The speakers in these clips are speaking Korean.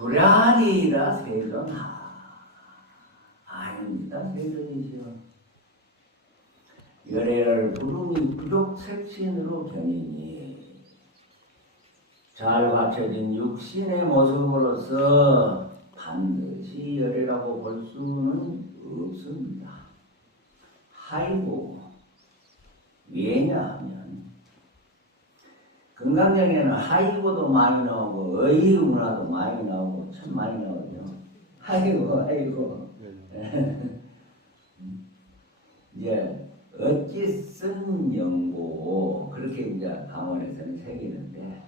불안이라 세존하. 아닙니다. 세존이시여. 열애를 부름이 부족색신으로 견이니 잘 갖춰진 육신의 모습으로서 반드시 열애라고 볼 수는 없습니다. 하이고 왜냐하면 금강경에는 하이고도 많이 나오고 어이구나도 많이 나오고 참 많이 나오죠. 하이고 이제 어찌 쓴 연고 그렇게 이제 강원에서는 새기는데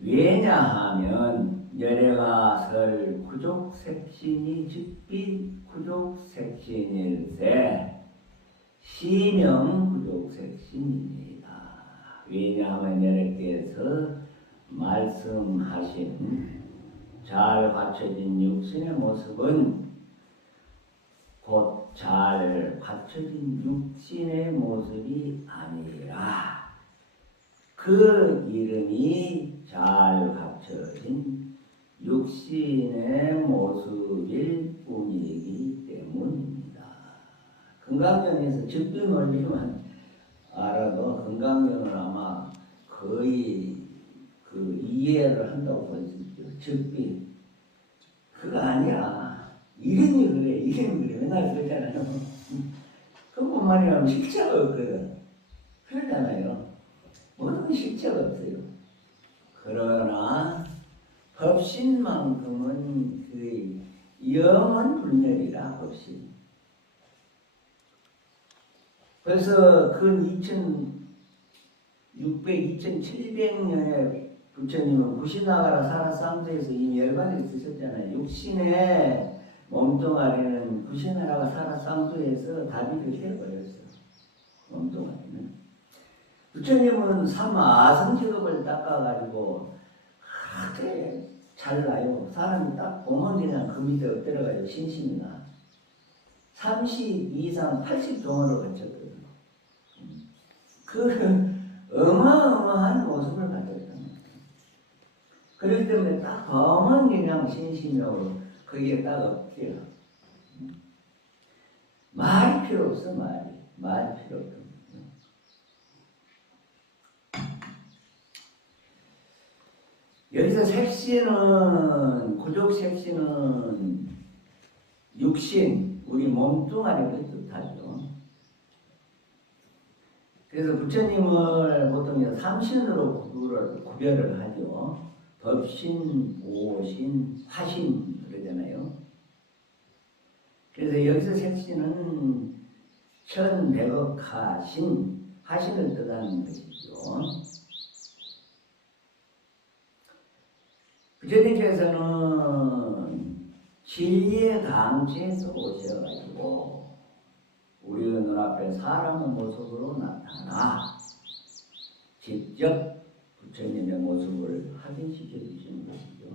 왜냐하면 열애가 설 구족색신이 즉빛 구족색신일세 시명 구족색신입니다. 왜냐하면 열애께서 말씀하신 잘 갖춰진 육신의 모습은 곧 잘 갖춰진 육신의 모습이 아니라 그 이름이 잘 갖춰진 육신의 모습일 뿐이기 때문입니다. 금강경에서 즉빛 원리만 알아도 금강경은 아마 거의 그 이해를 한다고 볼 수 있죠. 즉빛 그거 아니야. 이름이 그래. 이름이 그래. 맨날 그러잖아요. 그것만 하면 실체가 없거든. 그러잖아요. 모든 실체가 없어요. 그러나 법신만큼은 그 영원 불멸이라 법신. 그래서 근 2700년에 부처님은 구시나가라 사라쌍조에서 이미 열반에 있으셨잖아요. 육신의 몸뚱아리는 구시나가라 사라쌍조에서 다비를 해버렸어요. 몸뚱아리는. 부처님은 삼아성직업을 닦아가지고 그렇게 잘나요. 사람이 딱 보면 그냥 그 밑에 엎드려가지고 신심이나 30 이상 80종으로 거쳤거든요. 그 어마어마한 모습을 가졌다. 그렇기 때문에 딱 보면 그냥 신심이라고 거기에 딱 엎드려. 말이 필요 없어. 말이 필요 없어. 여기서 색신은 구족 색신은 육신 우리 몸뚱아리를 뜻하죠. 그래서 부처님을 보통 삼신으로 구별을 하죠. 법신, 오신, 화신 그러잖아요. 그래서 여기서 색신은 천백억하신 하신을 뜻하는 것이죠. 부처님께서는 진리의 강지에서 오셔가지고 우리 눈앞에 사람의 모습으로 나타나 직접 부처님의 모습을 확인시켜 주시는 것이죠.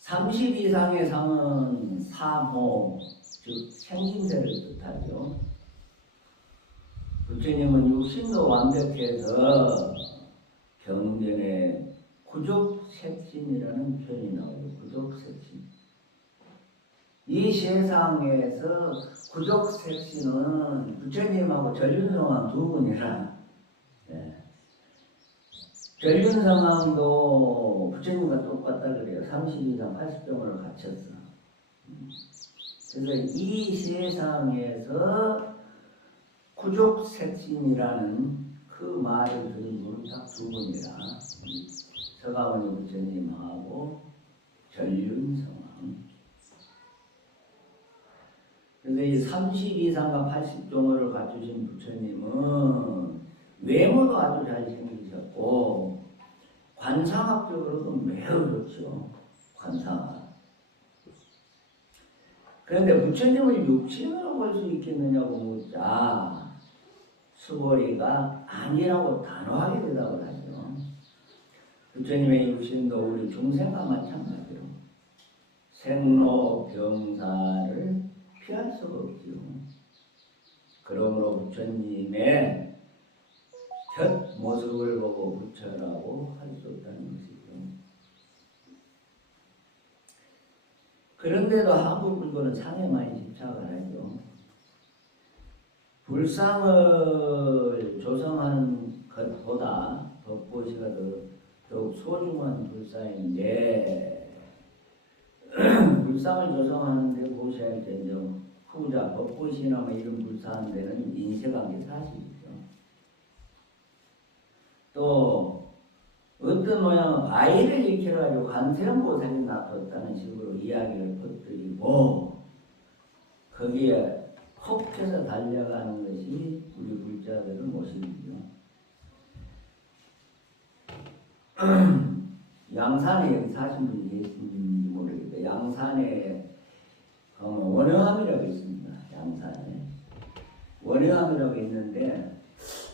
30 이상의 상은 사모, 즉 생김새를 뜻하죠. 부처님은 육신도 완벽해서 경전에 구족색신이라는 표현이 나오죠. 구족색신. 이 세상에서 구족색신은 부처님하고 전륜성왕 두 분이라. 전륜성왕도 부처님과 똑같다 그래요. 30 이상 80종을 갖췄어. 그래서 이 세상에서 구족색신이라는 그 말을 들은 분은 딱 두 분이라. 서가모니 부처님하고 전륜성왕. 그래서 이 30 이상과 80종을 갖추신 부처님은 외모도 아주 잘생기셨고 관상학적으로도 매우 좋죠. 관상학. 그런데 부처님을 육신으로 볼 수 있겠느냐고 묻자 수보리가 아니라고 단호하게 대답을 하죠. 부처님의 육신도 우리 중생과 마찬가지로 생로병사를 피할 수가 없죠. 그러므로 부처님의 곁 모습을 보고 부처라고 할 수 없다는 것이죠. 그런데도 한국 불교는 상에 많이 집착을 하죠. 불상을 조성하는 것보다 법보시가 더욱 소중한 불상인데 불상을 조성하는데 보셔야 되죠. 후자 법보시나 뭐 이런 불사한 데는 인쇄관계 사실이죠. 또 어떤 모양은 아이를 일으켜가지고 관세음보살이 나타났다는 식으로 이야기를 퍼뜨리고 거기에 혹해서 달려가는 것이 우리 불자들의 모습이죠. 양산에 여기 사신 분이 계신지 모르겠다. 양산에 원효함이라고 있습니다. 양산에 원효함이라고 있는데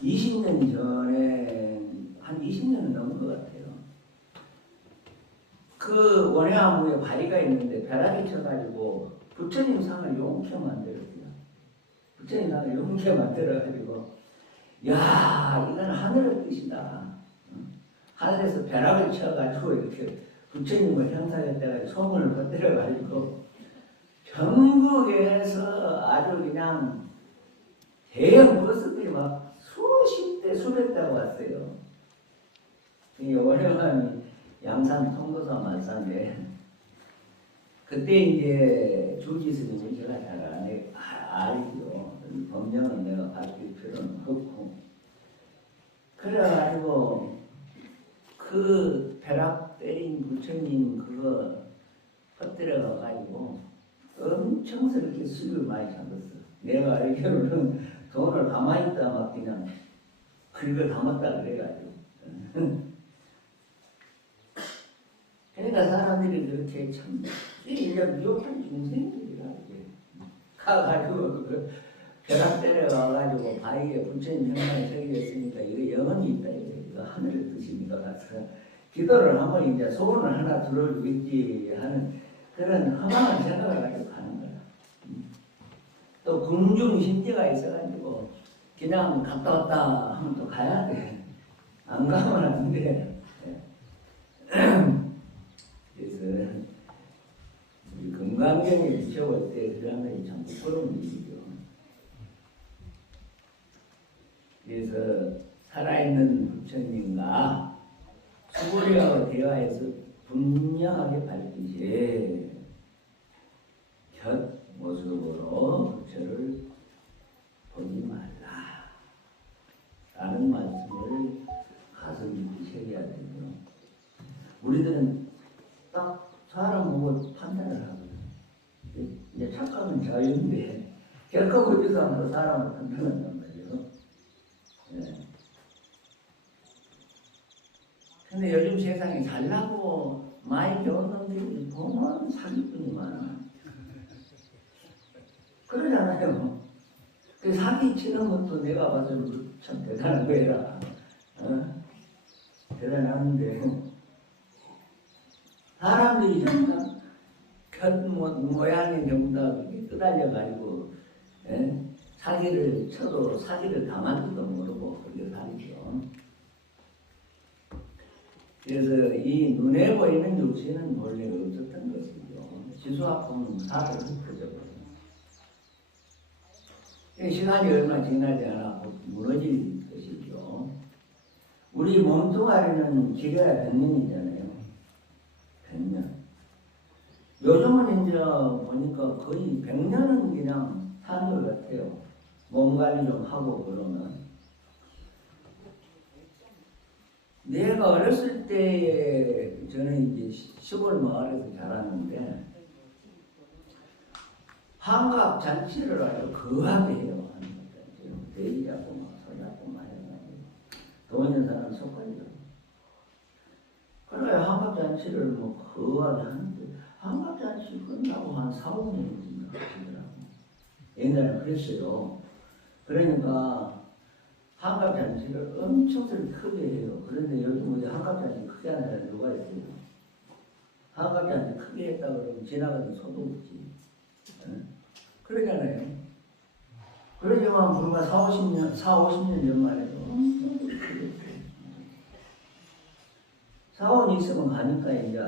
20년 전에 한 20년은 넘은 것 같아요. 그 원효함 위에 바위가 있는데 벼락이 쳐가지고 부처님 상을 용케 만들었어요. 부처님 상을 용케 만들어가지고 야 이건 하늘의 뜻이다. 하늘에서 벼락을 쳐가지고 이렇게 부처님을 형상했다가 소문을 퍼뜨려가지고 전국에서 아주 그냥 대형 버스들이 막 수십 대 수백 대가 왔어요. 이 원효함이 양산 통도사 말사인데 그때 이제 주지 스님이 제가 잘 알죠. 법명은 내가 밝힐 필요는 없고 그래가지고 그 벼락 때린 부처님 그거 퍼뜨려가지고 엄청스럽게 수익을 많이 잡았어. 내가 알기로는 돈을 가만히 있다 막 그냥 긁어 담았다 그래가지고 그러니까 사람들이 그렇게 참 미혹한 중생들이라 가가지고 그 벼락 때려가가지고 바위에 부처님 형상이 새겨졌으니까 이거 영혼이 있다 이거 하늘의 뜻입니다. 가서 기도를 한번 이제 소원을 하나 들어주겠지 하는 그런 허망한 생각을 가지고 가는 거야. 또 궁중 심지가 있어가지고 그냥 갔다 왔다 하면 또 가야 돼. 안 가면 안 돼. 그래서 우리 금강경에 비춰볼 때 그런 것이 참 부끄러운 일이죠. 그래서 살아있는 부처님과 수고리하고 대화해서 분명하게 밝히시 곁 모습으로 부처를 보지 말라 라는 말씀을 가슴 깊이 새겨야 되고요. 우리들은 딱 사람 보고 판단을 하거든요. 이제 착각은 자유인데 겪어보지도 않고 사람을 판단한단 말이에요. 네. 근데 요즘 세상에 잘나고 많이 배운 놈들이 보면 사기꾼이 많아. 그러잖아요. 그 사기 치는 것도 내가 봐서는 참 대단한 거야. 대단한데 사람들이 전부 다 모양이 전부 다 끄달려가지고 사기를 쳐도 사기를 당할지도 모르고 그렇게 살죠. 그래서 이 눈에 보이는 육신은 원래 없었던 것이죠. 지수학은 사를 흩어져버려요. 시간이 얼마 지나지 않아 무너질 것이죠. 우리 몸뚱아리는 길어야 100년이잖아요. 100년. 요즘은 이제 보니까 거의 100년은 그냥 사는 것 같아요. 몸 관리 좀 하고 그러면. 내가 어렸을 때 저는 이제 시골 마을에서 자랐는데 한갑 잔치를 아주 거하게 해요. 돼지 잡고 막 소 잡고 막 해가지고 돈 있는 사람 속아지고 그래 한갑 잔치를 뭐 거하게 하는데 한갑 잔치 끝나고 한 4, 5년이 지나더라고. 옛날에 그랬어요. 그러니까 한갑 잔치를 엄청 크게 해요. 그런데 요즘 우리 한갑 잔치 크게 하는 사람이 누가 있어요? 한갑 잔치 크게 했다 그러면 지나가는 소도 없지. 그러잖아요. 그러지만 불과 50년 전만 해도 사원이 있으면 가니까 이제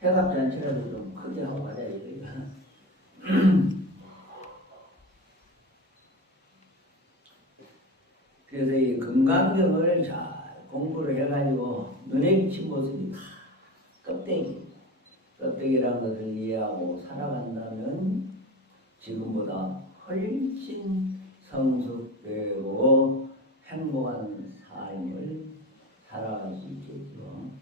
회갑잔치라도 좀 크게 하고 가자 이거야. 그래서 이 금강경을 잘 공부를 해가지고 눈에 비친 모습이 다 껍데기라는 것을 이해하고 살아간다면 지금보다 훨씬 성숙되고 행복한 삶을 살아갈 수 있겠죠.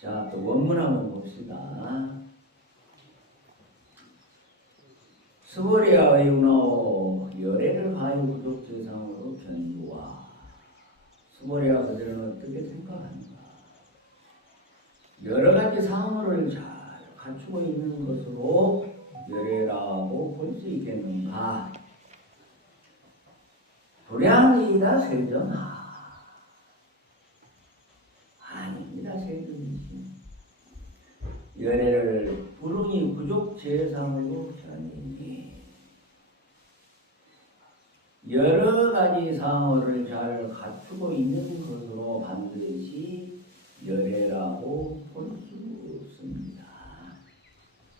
자, 또 원문 한번 봅시다. 스보리아의 운하오 열애를 가히 부족 대상으로 견주와. 스보리아 그들은 어떻게 생각하는가? 여러 가지 상호를 잘 갖추고 있는 것으로 열애라고 볼 수 있겠는가? 불량이다 세전하. 아닙니다, 세전이지. 열애를 불응이 부족 재상으로 견이니 여러 가지 상호를 잘 갖추고 있는 것으로 반드시 열애라고 볼 수 없습니다.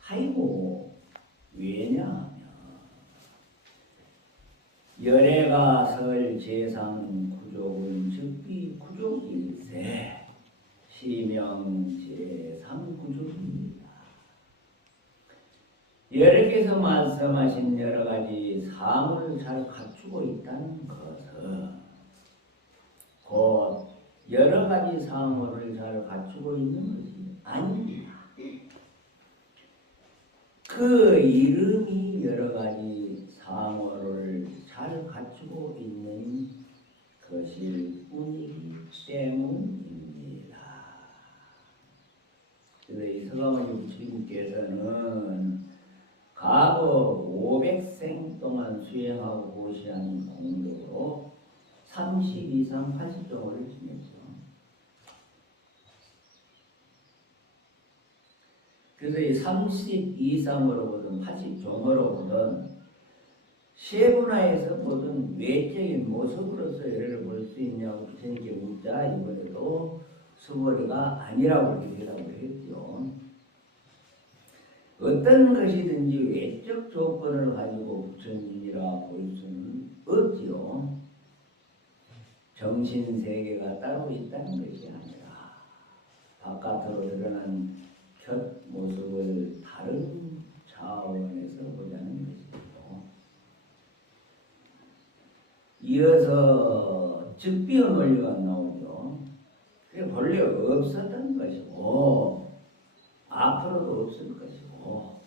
아이고, 왜냐하면 열애가 설 재상 구족은 즉비 구족일세 시명 재상 구족입니다. 여러께서 말씀하신 여러 가지 상을 잘 갖추고 있다는 것은 곧 여러 가지 상호를 잘 갖추고 있는 것이 아닙니다. 그 이름이 여러 가지 상호를 잘 갖추고 있는 것일 뿐이기 때문입니다. 그래서 이 서가모니 부처님께서는 과거 500생 동안 수행하고 보시한 공덕으로 30 이상 80종을 지냈죠. 그래서 이 30 이상으로 보든 80종으로 보든 세분화에서 보든 외적인 모습으로서 열애를 볼 수 있냐고 부처님께 묻자 이번에도 스보리가 아니라고 대답을 했죠. 어떤 것이든지 외적 조건을 가지고 부처님이라 볼 수는 없지요. 정신세계가 따로 있다는 것이 아니라 바깥으로 드러난 첫 모습을 다른 차원에서 보자는 것이죠. 이어서 즉비의 논리가 나오죠. 그게 본래 없었던 것이고 앞으로도 없을 것이고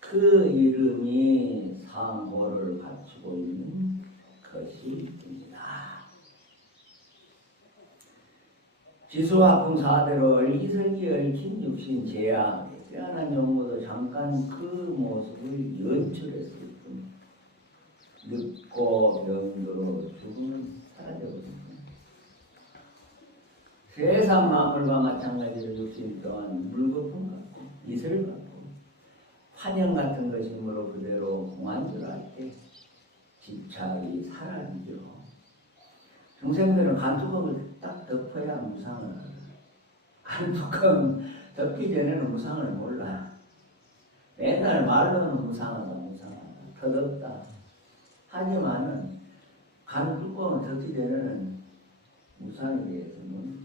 그 이름이 상호를 갖추고 있는 것입니다. 지수화풍 사대로 이설기 얽힌 육신 제약 태어난 용모도 잠깐 그 모습을 연출했을 뿐 늙고 병들어 죽으면 사라져버립니다. 세상 만물과 마찬가지로 육신 또한 물거품 같고 이슬 같고 환영 같은 것이므로 그대로 공안주할 때 집착이 사라지죠. 중생들은 간뚜껑을 딱 덮어야 무상을, 간뚜껑 덮기 전에는 무상을 몰라. 맨날 말로는 무상하다 터덥다 하지만은 간뚜껑을 덮기 전에는 무상에 대해서는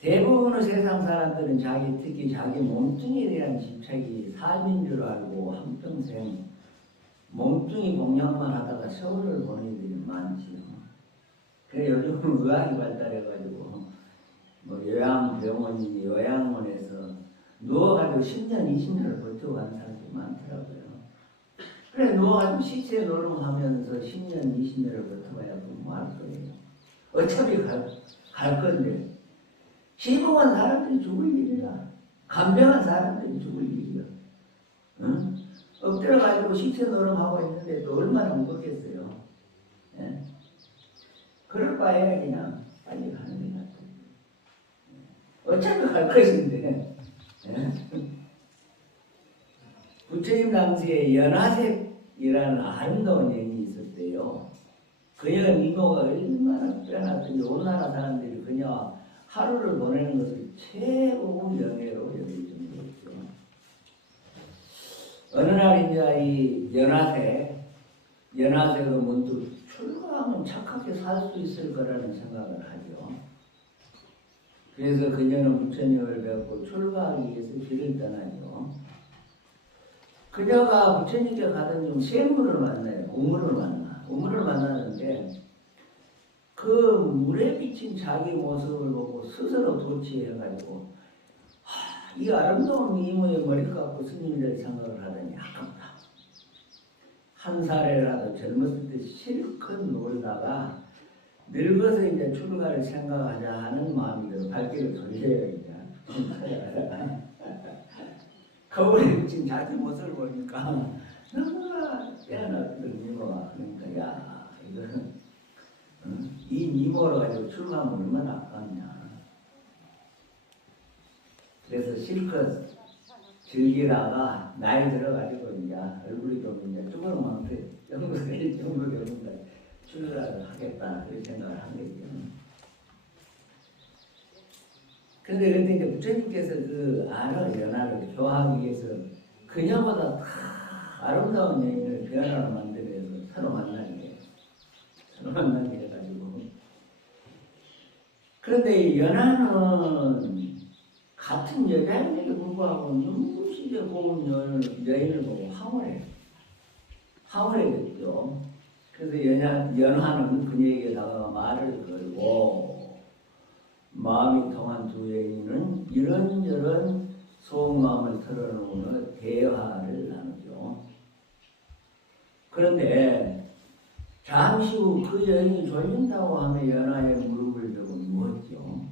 대부분의 세상 사람들은 특히 자기 몸뚱이에 대한 집착이 삶인 줄 알고 한평생 몸뚱이 공양만 하다가 세월을 보내는 일이 많지요. 그래 요즘은 의학이 발달해가지고 뭐 요양병원이니 요양원에서 누워가지고 10년, 20년을 버텨가는 사람들이 많더라고요. 그래 누워가지고 시체 노름하면서 10년, 20년을 버텨봐야 뭐 할 거예요. 어차피 갈 건데. 시봉한 사람들이 죽을 일이라. 간병한 사람들이 죽을 일이야. 응? 엎드려가지고 시체 노름하고 있는데 또 얼마나 무겁겠어요. 예? 그럴 바에야 그냥 빨리 가는 게 낫다. 어차피 갈 것인데. 부처님 당시에 연하색이라는 아름다운 여인이 있었대요. 그녀의 미모가 얼마나 빼놨든지 온나라 사람들이 그녀와 하루를 보내는 것을 최고 영예로 여길 정도였죠. 어느 날 이제 이 연하색은 문득 출가하면 착하게 살 수 있을 거라는 생각을 하죠. 그래서 그녀는 부처님을 뵙고 출가하기 위해서 길을 떠나죠. 그녀가 부처님께 가던 중 샘물을 만나요. 우물을 만나는데 그 물에 비친 자기 모습을 보고 스스로 도취해가지고 이 아름다운 이모의 머리를 갖고 스님들 생각을 하더니 아깝다. 한 살이라도 젊었을 때 실컷 놀다가 늙어서 이제 출가를 생각하자 하는 마음이 들어 발길을 돌려요. 이제 거울에 비친 자기 모습을 보니까 너무나 빼어났던 이모가 그러니까 야 이거는 이 미모로 가지고 출가하면 얼마나 아깝냐. 그래서 실컷 즐기다가 나이 들어가지고 이제 얼굴이 좀 이제 쭈그러만한테 정도 될 정도 되는데 출가를 하겠다 그런 생각을 한 거죠. 근데 이제 부처님께서 그 연하를 교화하기 위해서 그녀보다 다 아름다운 여인을 변화로 만들어서 서로 만나게 해가지고. 그런데 이 연하는 같은 여자임에도 불구하고 눈부시게 고운 여인을 보고 황홀해 됐죠. 그래서 연하는 그녀에게 다가가 말을 걸고 마음이 통한 두 여인은 이런저런 속마음을 털어놓는 대화를 나누죠. 그런데 잠시 후 그 여인이 졸린다고 하며 연하의 무릎을 들고 누웠죠.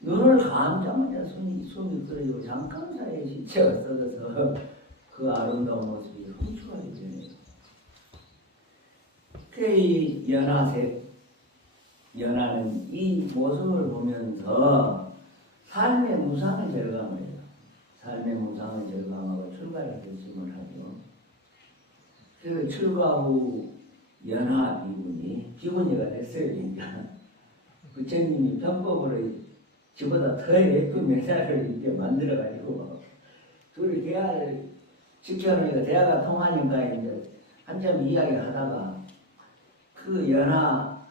눈을 감자마자 숨이 끓어지고 잠깐 사이에 시체가 썩어서 그 아름다운 모습이 훔쳐가게 되네요. 이 연하는 이 모습을 보면서 삶의 무상을 절감해요. 삶의 무상을 절감하고 출가를 결심을 하죠. 그래서 출가 후 연하 비구니가 됐어요. 그러니까 부처님이 편법으로 저보다 더 예쁜 여자를 이렇게 만들어가지고 둘이 대화를 지켜놓으니까 대화가 통하니까 이제 한참 이야기하다가 그 연하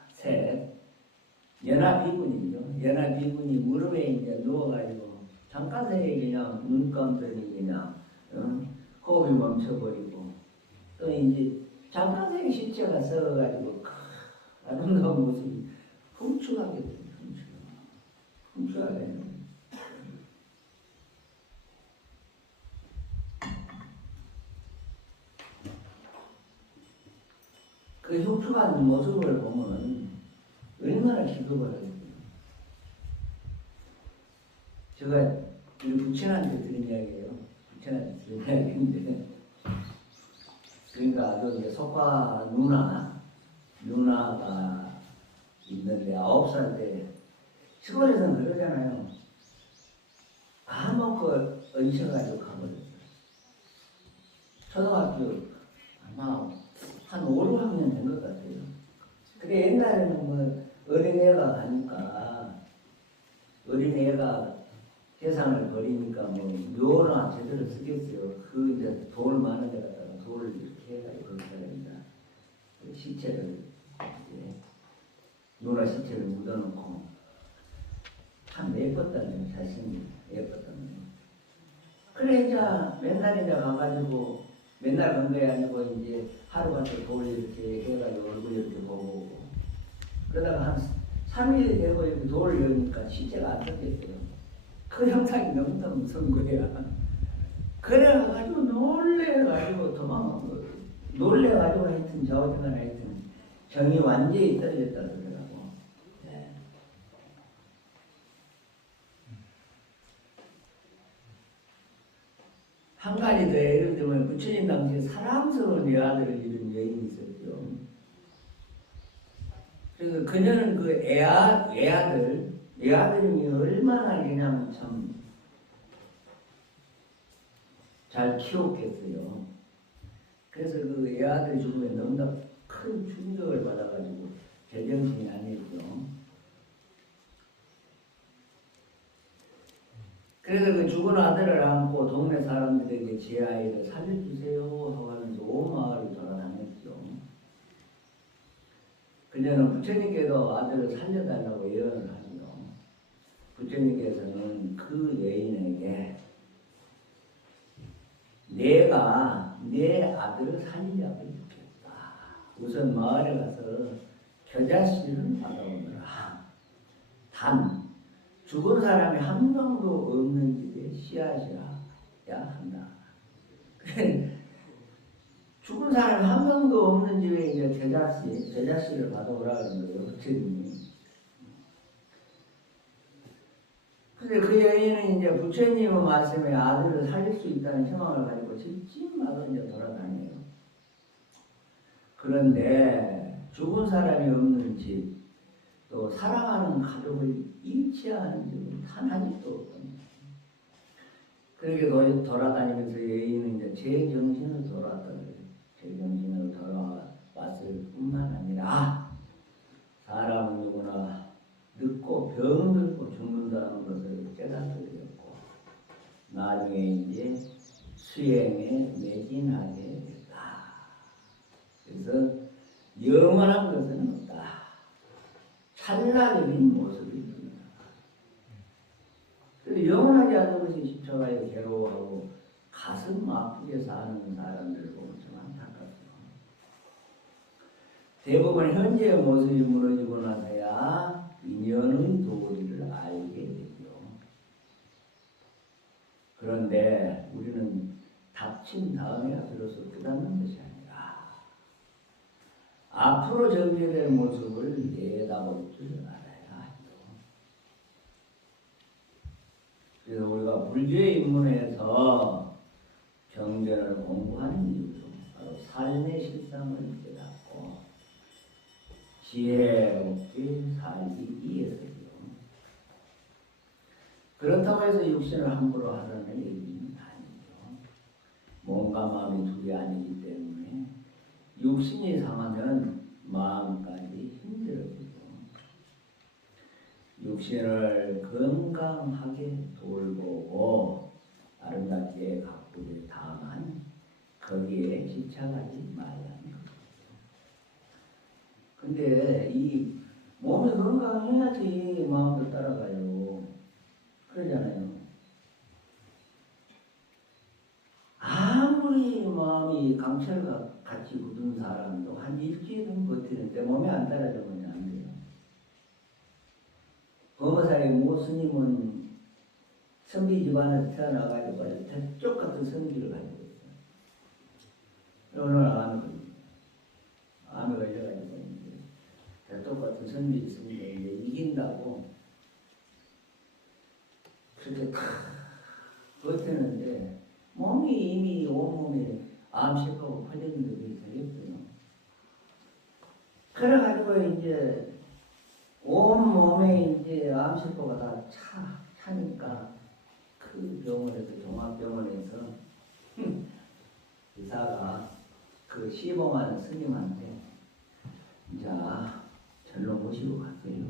비군이 무릎에 이제 누워가지고 잠깐 사이에 그냥 눈 감더니 그냥 호흡이 멈춰버리고 또 이제 잠깐 사이에 시체가 썩어가지고 아름다운 모습이 훔쳐가게 됩니다. 훔쳐가게 됩니다. 그 흉측한 모습을 보면 얼마나 기겁을 하겠어요. 제가 우리 부친한테 들은 이야기예요. 부친한테 들은 이야기인데 그러니까 아주 이제 속화 누나가 있는데 9살 때 시골에서는 그러잖아요. 까먹고 얹혀가지고 가버렸어요. 초등학교 아마 한 5, 6학년 된 것 같아요. 그게 옛날에는 뭐 어린애가 가니까 어린애가 세상을 버리니까 뭐 묘나 제대로 쓰겠어요. 그 이제 돌 많은 데다가 돌을 이렇게 해가지고 거기다가 이제 시체를 이제 누나 시체를 묻어놓고 참 예뻤다는 자신이 예뻤다는. 그래 이제 맨날 이제 가가지고 맨날 간 게 아니고 이제 하루같이 돌 이렇게 해가지고 얼굴 이렇게 보고 그러다가 한 3일이 되고 이렇게 돌을 여니까 시체가 안 섞였어요. 그 형상이 너무너무 무서운 거야. 그래가지고 놀래가지고 놀래가지고 하여튼 저어디가 하여튼 정이 완전히 떨어졌다 그러더라고. 네. 한 가지 더 예를 들면 부처님 당시에 사랑스러운 여아들을 잃은 여인이 있었죠. 그래서 그녀는 그 애아들이 얼마나 그냥 참 잘 키웠겠어요. 그래서 그 애아들 죽음에 너무나 큰 충격을 받아가지고 제정신이 아니었죠. 그래서 그 죽은 아들을 안고 동네 사람들에게 제 아이를 살려주세요 하고 하면서 온 마을을 돌아다녔죠. 그녀는 부처님께도 아들을 살려달라고 예언을 하죠. 부처님께서는 그 여인에게 내가 내 아들을 살리려고 했겠다. 우선 마을에 가서 겨자씨를 받아오너라. 단 죽은 사람이 한 명도 없는 집에 씨앗이야 한다. 죽은 사람이 한 명도 없는 집에 이제 겨자씨를 받아오라 그런 거예요. 부처님이. 근데 그 여인은 이제 부처님의 말씀에 아들을 살릴 수 있다는 희망을 가지고 집집마다 이제 돌아다녀요. 그런데 죽은 사람이 없는 집, 또 사랑하는 가족을 잃지 않은 집은 단 한 집도 없거든요. 그렇게 돌아다니면서 여인은 이제 제 정신을 돌아왔다고요. 제 정신을 돌아왔을 뿐만 아니라 사람은 누구나 늙고 병들고 죽는다는 것을 깨닫게 되었고 나중에 이제 수행에 매진하게 됐다. 그래서 영원한 것은 없다. 찰나적인 모습이 있습니다. 그래서 영원하지 않는 것이 십처가에 괴로워하고 가슴 아프게 사는 사람들을 보면 좀 안타깝죠. 대부분 현재의 모습이 무너지고 나서야 인연의 도리를 알게 되죠. 그런데 우리는 닥친 다음에야 비로소 깨닫는 것이 아니라 앞으로 전개될 모습을 내다볼 줄 알아야 하죠. 그래서 우리가 불교의 입문에서 경전을 공부하는 이유도 바로 삶의 실상을 깨닫고 지혜 없게 살기 위해서요. 그렇다고 해서 육신을 함부로 하라는 얘기는 아니죠. 몸과 마음이 둘이 아니기 때문에 육신이 상하면 마음까지 힘들어지고 육신을 건강하게 돌보고 아름답게 가꾸길 다만 거기에 집착하지 말라는 거죠. 근데 이 몸이 건강해야지 마음도 따라가요. 그러잖아요. 아무리 마음이 강철같이 굳은 사람도 한 일주일은 버티는데 몸이 안 따라주면 안 돼요. 범어사의 모 스님은 선비 집안에서 태어나가지고 대쪽 같은 성기를 가지고 있어요. 오늘 암에 걸려가지고 대쪽 같은 선비 있습니다. 이제 이긴다고 그렇게 탁 버티는데 몸이 이미 온몸에 암세포가 퍼졌는데 그게 되겠어요. 그래가지고 이제 온몸에 이제 암세포가 다 차니까 그 병원에서 종합병원에서 의사가 그 시범하는 스님한테 자 절로 모시고 갔어요.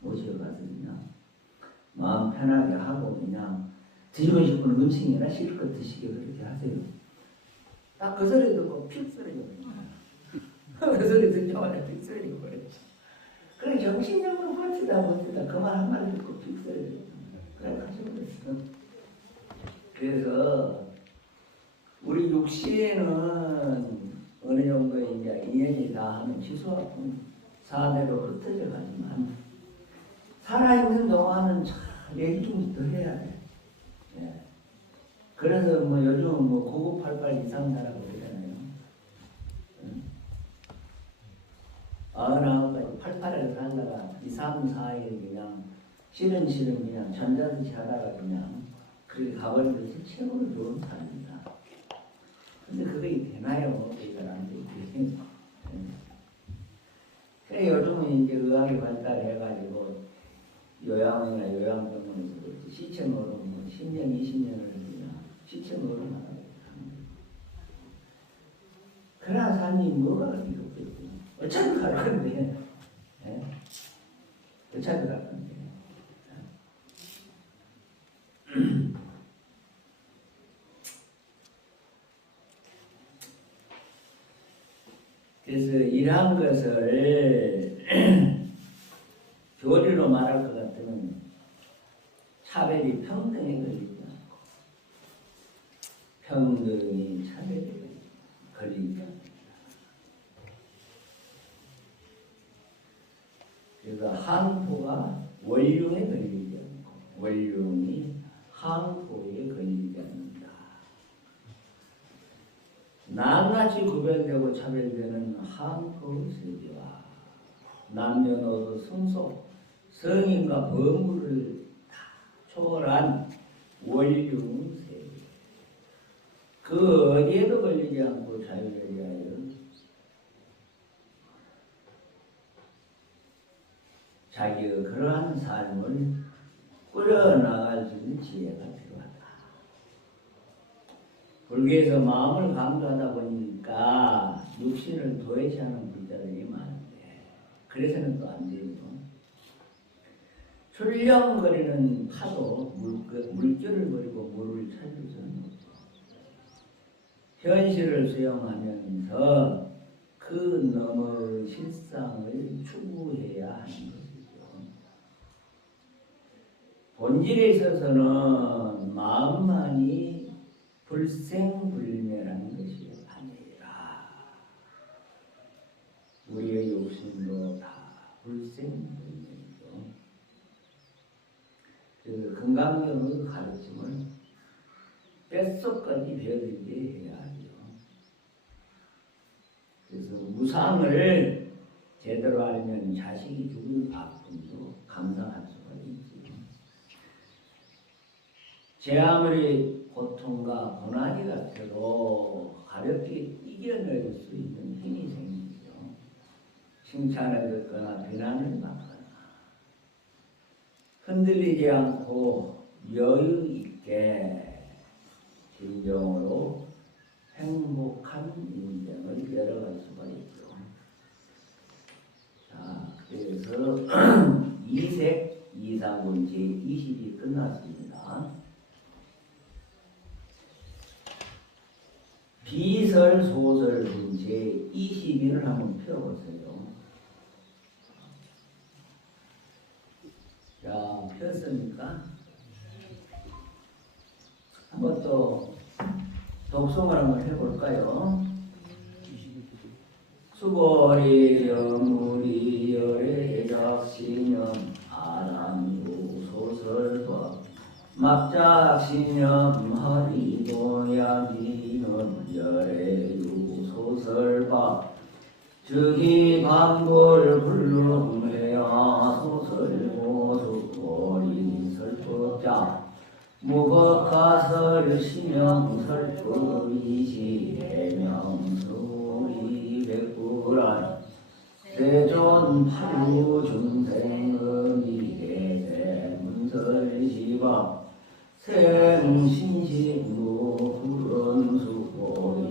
모시고 가서 그냥 마음 편하게 하고 그냥 드시고 싶은 음식이나 실컷 드시게 그렇게 하세요. 딱 그 소리 듣고 픽 쓰러져 버려. 그 소리 듣자마자 픽 쓰러져 버려. 그래 정신적으로 버티다 그만 한마디 듣고 픽 쓰러져. 그래 가시면 됐어. 그래서 우리 육신은 어느 정도 이제 인연이 다 하는 지수아픈 사대로 흩어져 가지만 살아있는 동안은 참 얘기 좀 더 해야 돼. 예. 그래서 뭐 요즘 뭐 9988 이상 사라고 그러잖아요. 응? 99까지 88을 살다가 2, 3, 4일 그냥 싫은 그냥 전자듯이 하다가 그냥 그렇게 가버린 것이 최고로 좋은 삶입니다. 근데 그게 되나요? 그게 안 되지. 그래 요즘은 이제 의학이 발달해가지고 요양이나 요양병원에서 시체 노릇 뭐 10년, 20년을 그냥 시체 노릇만 하고 그러나 사람이 뭐가 그렇게 없겠구나. 어차피 갈 건데, 예? 어차피 갈 건데. 그래서 이러한 것을 교리로 말할 것 같으면 차별이 평등에 걸리지 않고 평등이 차별에 걸리지 않고 그래서 항토가 원흉에 걸리지 않고 원흉이 항토에 걸리지 않는다. 낱낱이 구별되고 차별되는 항토의 세계와 남녀노소 성소 성인과 범물을 다 초월한 원흉의 세계 그 어디에도 걸리지 않고 자유를 위하여 자기의 그러한 삶을 꾸려나갈 수 있는 지혜가 필요하다. 불교에서 마음을 강조하다 보니까 육신을 도외시하는 불자들이 많은데 그래서는 또 안 되죠. 출렁거리는 파도 물결을 버리고 물을 찾을 수는 없고 현실을 수용하면서 그 너머의 실상을 추구해야 하는 것이죠. 본질에 있어서는 마음만이 불생불멸하는 것이 아니라 우리의 욕심도 다 불생불멸이죠. 그 건강경의 가르침을 뼛속까지 배워들게 해야 하죠. 그래서 무상을 제대로 알면 자식이 죽은 아픔도 감당할 수가 있지. 제 아무리 고통과 고난이 같아도 가볍게 이겨낼 수 있는 힘이 생기죠. 칭찬을 듣거나 비난을 받거나 흔들리지 않고 여유 있게 진정으로 행복한 인생을 열어갈 수가 있죠. 자, 그래서 이색 이사분 제20이 끝났습니다. 비설 소설분 제21을 한번 펴보세요. 자, 폈습니까? 한번 또 독송을 한번 해볼까요? 수고리여 무리여 작신염 아난구 소설과 막작신염 허리도야기는 열애유 소설과 즉이 반골 불능해야 소설고 수고리 설법자 무법가설 신명설법이시 해명수리 백구란 세존 파루 중생의미계 대문설시바 생신식무 불언수고리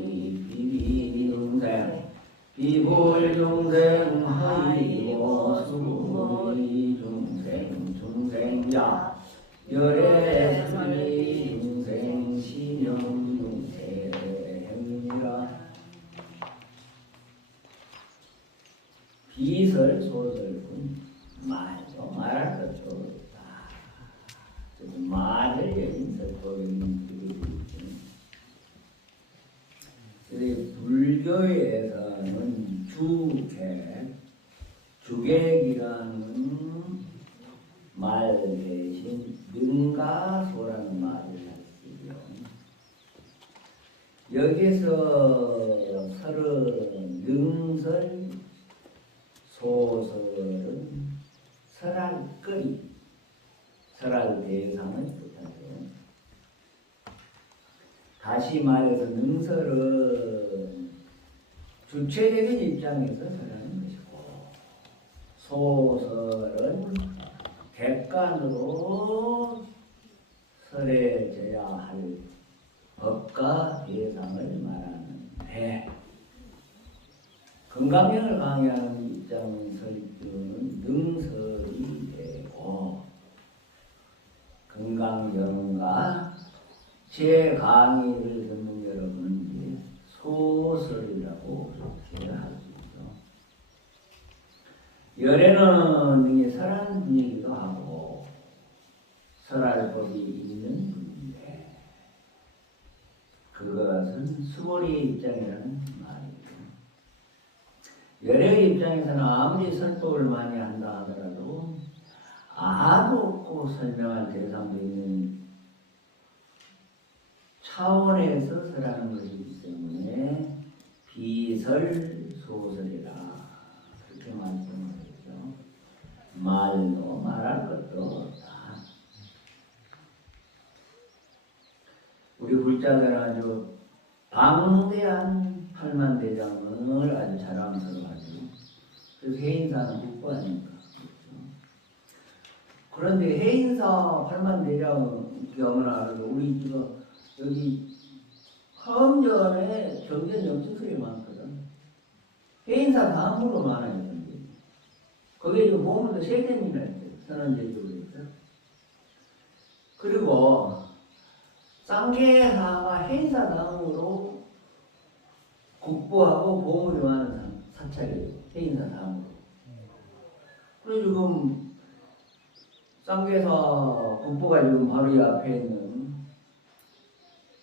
비비중생 비불중생 하이고 수고리 중생 중생자 열애설리 중생 신영 중생 행이라 비설 소설군 말도 말할 것도 없다. 말을 여긴 설법인 불교에서는 주객이라는 말 대신 능가소라는 말을 쓰죠. 여기서 설은 능설, 소설은 설할 거리, 설할 대상을 뜻하죠. 다시 말해서 능설은 주체적인 입장에서 설하는 것이고 소설은 객관으로 설해져야 할 법과 대상을 말하는데 건강경을 강의하는 입장 설교는 능설이 되고 건강경과 제 강의를 듣는 여러분은 소설이라고 그렇게 할 수 있죠. 열애는 등에 설하는 분이기도 하고 설할 법이 있는 분인데 그것은 수고리의 입장이라는 말이죠. 열애의 입장에서는 아무리 설법을 많이 한다 하더라도 아무 없고 설명할 대상도 있는 차원에서 설하는 것이기 때문에 비설소설이라 그렇게 말씀하셨죠. 말도 말할 것도 없다. 우리 불자들은 아주 방대한 팔만대장을 아주 자랑스러워하죠. 그래서 해인사는 국보아닙니까? 그런데 해인사 팔만대장 경을 우리 지금 여기 화엄전에 정전 영증설이 많거든. 해인사 다음으로 많아요. 거기에 지금 보물도 3개이나 있어요. 선언제주로 있어. 그리고 쌍계사가 해인사 다음으로 국보하고 보물이 많은 사찰이에요. 해인사 다음으로. 그리고 지금 쌍계사 국보가 지금 바로 이 앞에 있는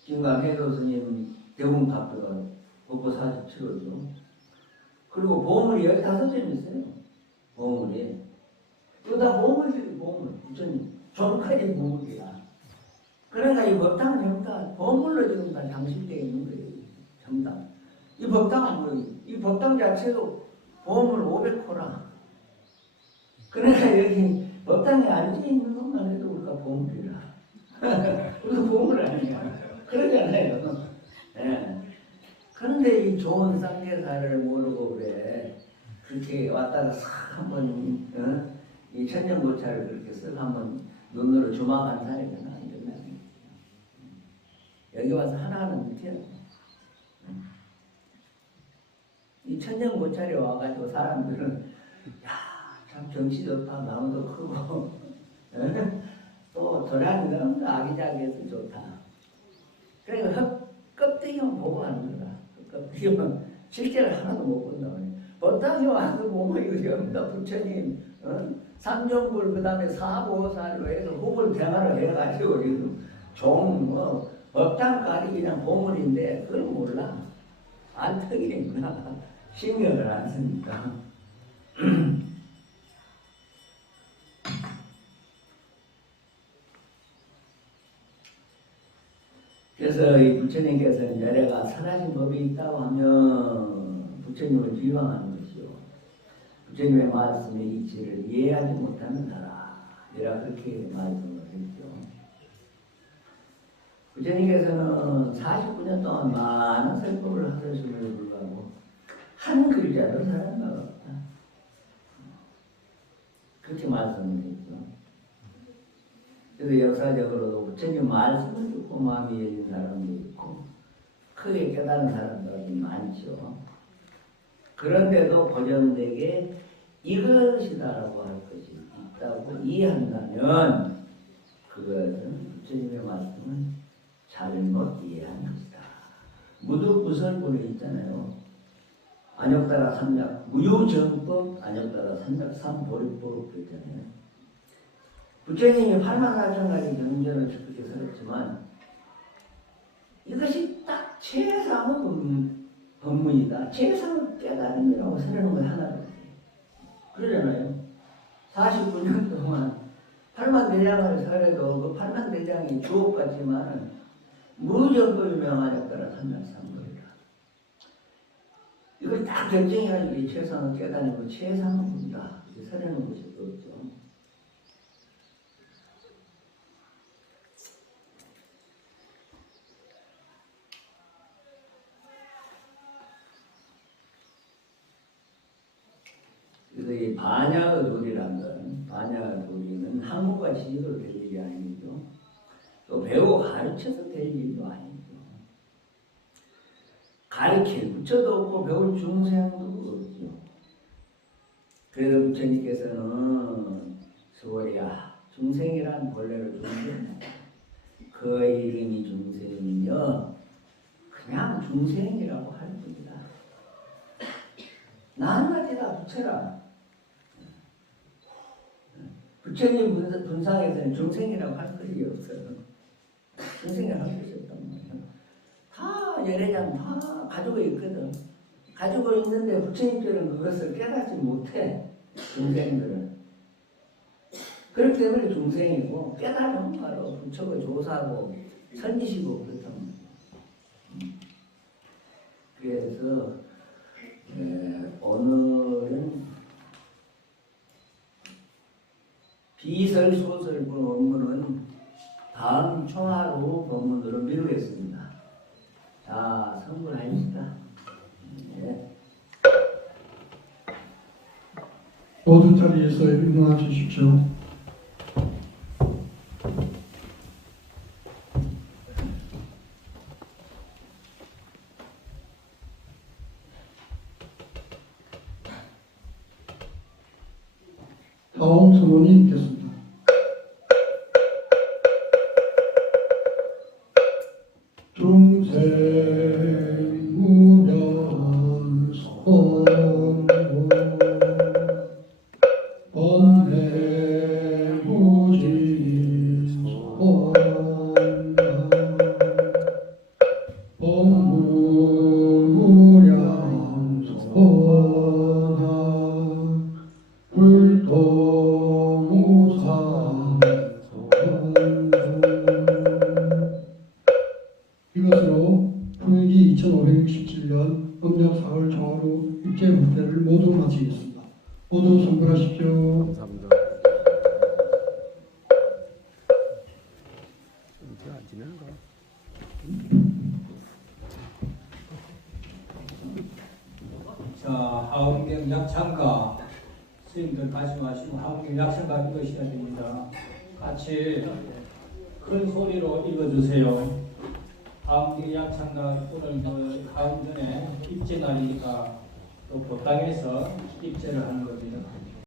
김강해도 스님 대궁탑도 국보 47호죠. 그리고 보물이 15점 있어요. 보물이. 그거 다 보물들이 보물. 부처님. 전까지 보물이야. 그러니까 이 법당은 전부 다 보물로 지금 다 장식되어 있는 거예요. 전부 다. 이 법당은 뭐예요? 이 법당 자체도 보물 500호라. 그러니까 여기 법당에 앉아있는 것만 해도 우리가 보물이라. 우리가 보물 아니야. 그러잖아요. 네. 그런데 이 좋은 쌍계사를 모르고 그래. 그렇게 왔다가 싹 한번, 이 천년고찰을 그렇게 쓱 한번 눈으로 주막한 사람이면 안 된다는 거예요. 여기 와서 하나하나 느껴요. 이 천년고찰에 와가지고 사람들은, 야, 참 정치 좋다, 마음도 크고, 또 도량이 너무 아기자기해서 좋다. 그러니까 껍데기만 보고 하는 거다. 껍데기만 실제를 하나도 못 본다고 해요. 법당에 와서 보면 이거 전부 다 부처님, 삼종불, 그 다음에 사보살로 해서 후불 대화를 해가지고 지금 법당까지 그냥 보물인데 그걸 몰라. 안 되겠구나. 신경을 안 쓰니까. 그래서 이 부처님께서는 열애가 선하신 법이 있다고 하면 부처님을 비방하는 것이요. 부처님의 말씀의 이치를 이해하지 못하는 사람이라 그렇게 말씀을 했죠. 부처님께서는 49년 동안 많은 설법을 하셨음에도 불구하고 한 글자도 설한 바가 없다. 그렇게 말씀을 했죠. 그래서 역사적으로도 부처님 말씀을 듣고 마음이 열린 사람도 있고 크게 깨달은 사람들이 많죠. 그런데도 고정되게 이것이다라고 할 것이 있다고 이해한다면 그것은 부처님의 말씀을 잘못 이해한 것이다. 무득부설본에 있잖아요. 안역따라 삼약, 무유정법, 안역따라 삼약, 삼보리법 있잖아요. 부처님이 84,000가지 경전을 그렇게 설했지만 이것이 딱 최상의 법문이다. 최상의 깨달음이라고 설하는 거 하나도 없어요. 그러잖아요. 49년 동안 8만대장을 설해도 그 8만대장이 주옥 같지만 무정법이 명하에 따라 삼약삼보리라. 이걸 딱 결정해가지고 이 최상의 깨달음을 최상의 분다. 이렇게 설하는 것이 없죠. 그래서 이 반야의돌이란 건, 반야의돌이는 학문과 지식으로 될 일이 아니죠. 또 배우고 가르쳐서 될 일도 아니죠. 가르칠 부처도 없고 배울 중생도 없죠. 그래서 부처님께서는 스보리야, 중생이란 본래로 중생, 그 이름이 중생이며 그냥 중생이라고 하는 겁니다. 나 한마디다 부처라. 부처님 분상에서는 중생이라고 할 것이 없어요. 중생이라고 할 것이 없단 말이에요. 다 열애장 다 가지고 있거든. 가지고 있는데 부처님들은 그것을 깨닫지 못해. 중생들은. 그렇기 때문에 중생이고 깨달으면 바로 부처가 조사하고 선지시고 그렇단 말이에요. 그래서 오늘은 비설소설 본문은 다음 초하루 본문으로 미루겠습니다. 자, 성불하십시다. 네. 모든 자리에서 일어나 주십시오. 다음 선언이 있겠습니다. 중생무변소 이것으로 불기 2567년 음력 4월 정하루 입제 문제를 모두 마치겠습니다. 모두 성불하십시오. 감사합니다. 안 지내는가? 자, 하원경 약창가 스님들 같이 마시고 하원경 약창가 읽으셔야 됩니다. 같이 큰 소리로 읽어주세요. 하원경 약창가 오늘 하원 전에 입제 날이니까 또 법당에서 입제를 하는 겁니다.